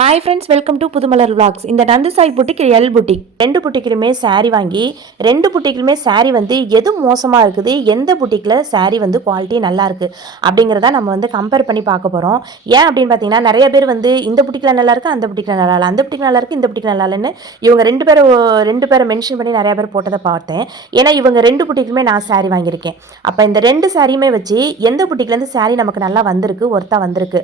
Hi friends, welcome to Pudhumalar vlogs. இந்த Nandu Sai boutique L boutique ரெண்டு புட்டிக்கிலுமே சாரீ வாங்கி ரெண்டு புட்டிக்கிலுமே சாரீ வந்து எது மோசமாக இருக்குது, எந்த புட்டிக்கில் சாரீ வந்து குவாலிட்டி நல்லா இருக்குது அப்படிங்கிறத நம்ம வந்து கம்பேர் பண்ணி பார்க்க போகிறோம். ஏன் அப்படின்னு பார்த்தீங்கன்னா, நிறைய பேர் வந்து இந்த புட்டிக்கில் நல்லா இருக்குது, அந்த புட்டிக்கில் நல்லா இல்லை, அந்த புட்டிக் நல்லா இருக்குது, இந்த புட்டிக் நல்லா இல்லைன்னு இவங்க ரெண்டு பேரை மென்ஷன் பண்ணி நிறைய பேர் போட்டதை பார்த்தேன். ஏன்னா இவங்க ரெண்டு புட்டிக்குமே நான் சாரீ வாங்கியிருக்கேன். அப்போ இந்த ரெண்டு சாரியுமே வச்சு எந்த புட்டிக்லேருந்து சாரீ நமக்கு நல்லா வந்திருக்கு, ஒர்த்தாக வந்திருக்கு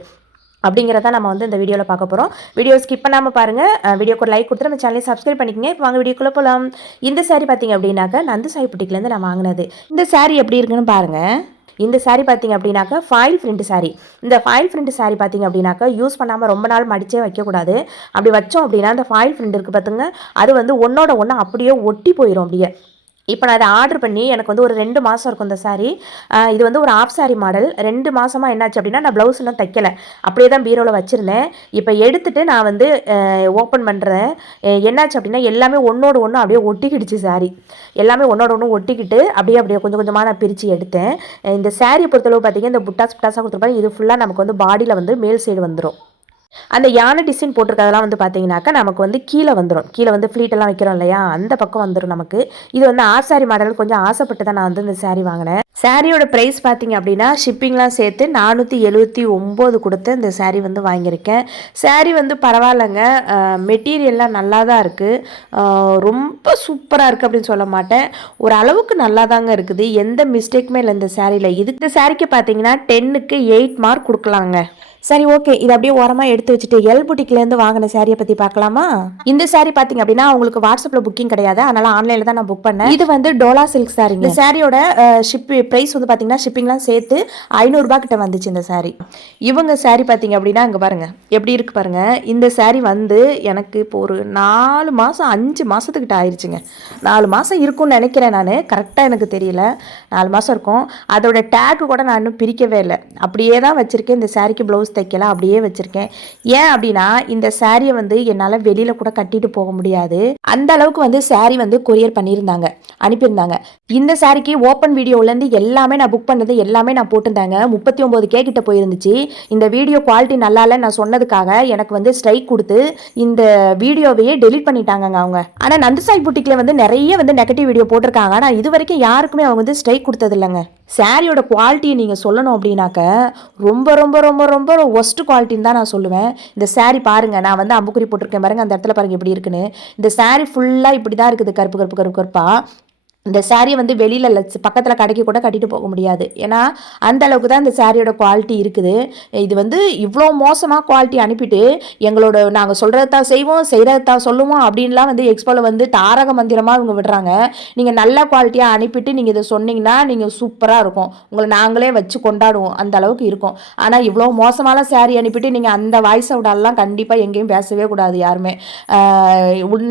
அப்படிங்கிறத நம்ம வந்து இந்த வீடியோவில் பார்க்க போகிறோம். வீடியோ ஸ்கிப் பண்ணாமல் பாருங்கள். வீடியோக்கு ஒரு லைக் கொடுத்து நம்ம சேனலை சப்ஸ்கிரைப் பண்ணிக்கங்க. இப்போ வாங்க வீடியோக்குள்ளே போகலாம். இந்த சாரீ பார்த்தீங்க அப்படின்னாக்கா நந்து சாய் புட்டிக்லேருந்து நான் வாங்கினது. இந்த சாரீ எப்படி இருக்குன்னு பாருங்கள். இந்த சாரீ பார்த்தீங்க அப்படின்னாக்கா ஃபாயில் பிரிண்ட் சாரீ. இந்த ஃபாயில் பிரிண்ட் சாரீ பார்த்தீங்க அப்படின்னாக்கா யூஸ் பண்ணாமல் ரொம்ப நாள் மடிச்சே வைக்கக்கூடாது. அப்படி வச்சோம் அப்படின்னா இந்த ஃபாயில் பிரிண்ட் இருக்குது பார்த்துங்க, அது வந்து ஒன்றோட ஒன்று அப்படியே ஒட்டி போயிடும். அப்படியே இப்போ நான் அதை ஆர்டர் பண்ணி எனக்கு வந்து ஒரு 2 மாதம் இருக்கும் இந்த சாரீ. இது வந்து ஒரு ஆஃப் சாரீ மாடல். 2 மாதமாக என்னாச்சு அப்படின்னா, நான் ப்ளவுஸ் எல்லாம் தைக்கலை, அப்படியே தான் பீரோவில் வச்சுருந்தேன். இப்போ எடுத்துகிட்டு நான் வந்து ஓப்பன் பண்ணுறேன். என்னாச்சு அப்படின்னா, எல்லாமே ஒன்றோடு ஒன்று அப்படியே ஒட்டிக்கிடுச்சு சாரீ. எல்லாமே ஒன்றோட ஒன்று ஒட்டிக்கிட்டு அப்படியே கொஞ்சம் கொஞ்சமாக நான் பிரித்து எடுத்தேன். இந்த சாரியை பொறுத்தளவு பார்த்தீங்கன்னா, இந்த புட்டாஸாக கொடுத்துருப்பாங்க. இது ஃபுல்லாக நமக்கு வந்து பாடியில் வந்து மேல் சைடு வந்துடும். அந்த யானை டிசைன் போட்டிருக்கிறதெல்லாம் வந்து பார்த்தீங்கன்னாக்கா நமக்கு வந்து கீழே வந்துடும். கீழே வந்து ஃப்ளீட்டெல்லாம் வைக்கிறோம் இல்லையா, அந்த பக்கம் வந்துடும் நமக்கு. இது வந்து ஆஃப் சாரி மாடல். கொஞ்சம் ஆசைப்பட்டு தான் நான் வந்து இந்த சாரீ வாங்கினேன். சாரியோட ப்ரைஸ் பார்த்தீங்க அப்படின்னா ஷிப்பிங்லாம் சேர்த்து 479 கொடுத்து இந்த சாரீ வந்து வாங்கியிருக்கேன். சாரீ வந்து பரவாயில்லைங்க, மெட்டீரியல்லாம் நல்லா தான் இருக்குது. ரொம்ப சூப்பராக இருக்குது அப்படின்னு சொல்ல மாட்டேன், ஒரு அளவுக்கு நல்லா தாங்க இருக்குது. எந்த மிஸ்டேக்குமே இல்லை இந்த சாரியில். இந்த சாரீக்கு பார்த்தீங்கன்னா 10க்கு 8 மார்க் கொடுக்கலாங்க. சரி, ஓகே. இது அப்படியே ஓரமாக எடுத்து வச்சுட்டு எல் புட்டிக்லேருந்து வாங்கின சாரியை பற்றி பார்க்கலாமா? இந்த சாரீ பார்த்தீங்க அப்படின்னா உங்களுக்கு வாட்ஸ்அப்பில் புக்கிங் கிடையாது, அதனால் ஆன்லைனில் தான் நான் புக் பண்ணேன். இது வந்து டோலா சில்க் சாரீ. இந்த சாரியோட ப்ரைஸ் வந்து பார்த்தீங்கன்னா ஷிப்பிங்லாம் சேர்த்து 500 ரூபாய் கிட்ட வந்துச்சு இந்த சாரீ. இவங்க சாரீ பார்த்தீங்க அப்படின்னா இங்கே பாருங்கள் எப்படி இருக்குது பாருங்கள். இந்த சாரீ வந்து எனக்கு இப்போ ஒரு 4 மாதம் 5 மாதத்துக்கிட்ட ஆயிடுச்சுங்க. 4 மாதம் இருக்கும்னு நினைக்கிறேன். நான் கரெக்டாக எனக்கு தெரியல, 4 மாதம் இருக்கும். அதோட டேக்கு கூட நான் இன்னும் பிரிக்கவே இல்லை, அப்படியே தான் வச்சுருக்கேன். இந்த சாரீக்கு ப்ளவுஸ் தைக்கலாம் அப்படியே வச்சிருக்கேன். ஏன் அப்படின்னா இந்த சாரியை வந்து என்னால் வெளியில கூட கட்டிட்டு போக முடியாது, அந்த அளவுக்கு வந்து சாரீ வந்து கொரியர் பண்ணியிருந்தாங்க, அனுப்பியிருந்தாங்க. இந்த சாரிக்கு ஓப்பன் வீடியோலேருந்து எல்லாமே நான் புக் பண்ணது எல்லாமே நான் போட்டிருந்தாங்க. 39K கிட்ட போயிருந்துச்சு. இந்த வீடியோ குவாலிட்டி நல்லா இல்லை நான் சொன்னதுக்காக எனக்கு வந்து ஸ்ட்ரைக் கொடுத்து இந்த வீடியோவையே டெலிட் பண்ணிட்டாங்க அவங்க. ஆனால் நந்து சாய் புட்டிக்ல வந்து நிறைய வந்து நெகட்டிவ் வீடியோ போட்டிருக்காங்க. ஆனால் இது வரைக்கும் யாருக்குமே அவங்க வந்து ஸ்ட்ரைக் கொடுத்தது இல்லைங்க. சாரியோட குவாலிட்டியை நீங்கள் சொல்லணும் அப்படின்னாக்க ரொம்ப ரொம்ப ரொம்ப ரொம்ப ஒஸ்ட் குவாலிட்டின்னு தான் நான் சொல்லுவேன். இந்த சாரீ பாருங்கள், நான் வந்து அம்புக்குறி போட்டிருக்கேன் பாருங்கள், அந்த இடத்துல பாருங்கள் எப்படி இருக்குன்னு. இந்த சாரீ ஃபுல்லாக இப்படி தான் இருக்குது, கருப்பாக. இந்த சாரியை வந்து வெளியில் பக்கத்தில் கடைக்கு கூட கட்டிட்டு போக முடியாது, ஏன்னா அந்த அளவுக்கு தான் இந்த சாரியோட குவாலிட்டி இருக்குது. இது வந்து இவ்வளோ மோசமாக குவாலிட்டி அனுப்பிட்டு எங்களோட நாங்கள் சொல்கிறது தான் செய்வோம், செய்கிறது தான் சொல்லுவோம் அப்படின்லாம் வந்து எக்ஸ்போவில் வந்து தாரக மந்திரமாக இவங்க விடுறாங்க. நீங்கள் நல்ல குவாலிட்டியாக அனுப்பிட்டு நீங்கள் இதை சொன்னீங்கன்னா நீங்கள் சூப்பராக இருக்கும், உங்களை நாங்களே வச்சு கொண்டாடுவோம், அந்த அளவுக்கு இருக்கும். ஆனால் இவ்வளோ மோசமான சாரி அனுப்பிட்டு நீங்கள் அந்த வாய்ஸ் அவுட்டாலாம் கண்டிப்பாக எங்கேயும் பேசவே கூடாது யாருமே.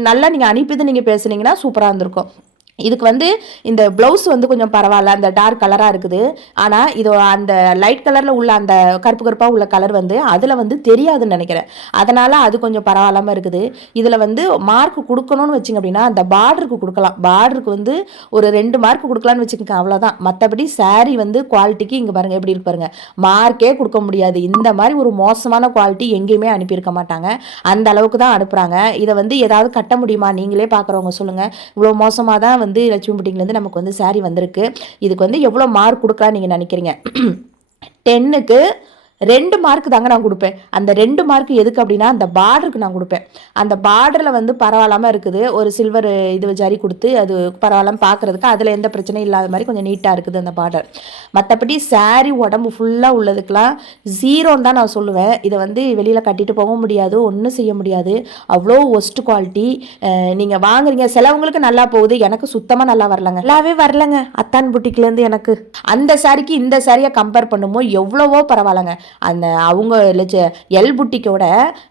நல்லா நீங்கள் அனுப்பிட்டு நீங்கள் பேசுனீங்கன்னா சூப்பராக இருந்திருக்கும். இதுக்கு வந்து இந்த ப்ளவுஸ் வந்து கொஞ்சம் பரவாயில்ல, அந்த டார்க் கலராக இருக்குது. ஆனால் இது அந்த லைட் கலரில் உள்ள அந்த கருப்பாக உள்ள கலர் வந்து அதில் வந்து தெரியாதுன்னு நினைக்கிறேன், அதனால் அது கொஞ்சம் பரவாயில்லாமல் இருக்குது. இதில் வந்து மார்க் கொடுக்கணும்னு வச்சிங்க அப்படின்னா அந்த பார்டருக்கு கொடுக்கலாம். பார்டருக்கு வந்து ஒரு 2 மார்க் கொடுக்கலான்னு வச்சுக்கோங்க, அவ்வளோதான். மற்றபடி சாரீ வந்து குவாலிட்டிக்கு இங்கே பாருங்கள் எப்படி இருக்கு பாருங்கள், மார்க்கே கொடுக்க முடியாது. இந்த மாதிரி ஒரு மோசமான குவாலிட்டி எங்கேயுமே அனுப்பியிருக்க மாட்டாங்க, அந்த அளவுக்கு தான் அனுப்புகிறாங்க. இதை வந்து ஏதாவது கட்ட முடியுமா நீங்களே பார்க்குறவங்க சொல்லுங்கள். இவ்வளோ மோசமாக தான் வந்து லட்சுமி புட்டிக்லேருந்து நமக்கு வந்து சாரீ வந்திருக்கு. இதுக்கு வந்து எவ்வளோ மார்க் கொடுக்கலான்னு நீங்கள் நினைக்கிறீங்க? 10க்கு 2 மார்க் தாங்க நான் கொடுப்பேன். அந்த 2 மார்க் எதுக்கு அப்படின்னா அந்த பார்டருக்கு நான் கொடுப்பேன். அந்த பார்டரில் வந்து பரவாயில்லாமல் இருக்குது, ஒரு சில்வர் இது ஜரி கொடுத்து அது பரவாயில்லாமல் பார்க்குறதுக்கு, அதில் எந்த பிரச்சனையும் இல்லாத மாதிரி கொஞ்சம் நீட்டாக இருக்குது அந்த பார்டர். மற்றபடி சாரீ உடம்பு ஃபுல்லாக உள்ளதுக்கெலாம் 0ன்னு தான் நான் சொல்லுவேன். இதை வந்து வெளியில் கட்டிட்டு போக முடியாது, ஒன்றும் செய்ய முடியாது, அவ்வளோ ஒஸ்ட் குவாலிட்டி. நீங்கள் வாங்குறீங்க, சிலவங்களுக்கு நல்லா போகுது, எனக்கு சுத்தமாக நல்லா வரலங்க, நல்லாவே வரலங்க. அத்தான் புட்டிக்லேருந்து எனக்கு அந்த சாரிக்கு இந்த சாரியை கம்பேர் பண்ணும்போது எவ்வளவோ பரவாயில்லங்க. அந்த அவங்க எல் புட்டிக்கோட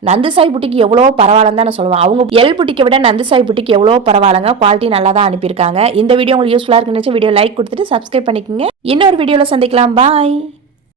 நந்து சாய் புட்டிக்கு எவ்வளோ பரவாயில்லன்னு தான் நான் சொல்லுவேன். அவங்க எல் புட்டிக்கை விட நந்து சாய் புட்டிக்கு எவ்வளோ பரவாயில்லங்க, குவாலிட்டி நல்லா தான் அனுப்பியிருக்காங்க. இந்த வீடியோ உங்களுக்கு யூஸ்ஃபுல்லாக இருக்குன்னு வீடியோ லைக் கொடுத்துட்டு சப்ஸ்கிரைப் பண்ணிக்கோங்க. இன்னொரு வீடியோவில் சந்திக்கலாம். பாய்.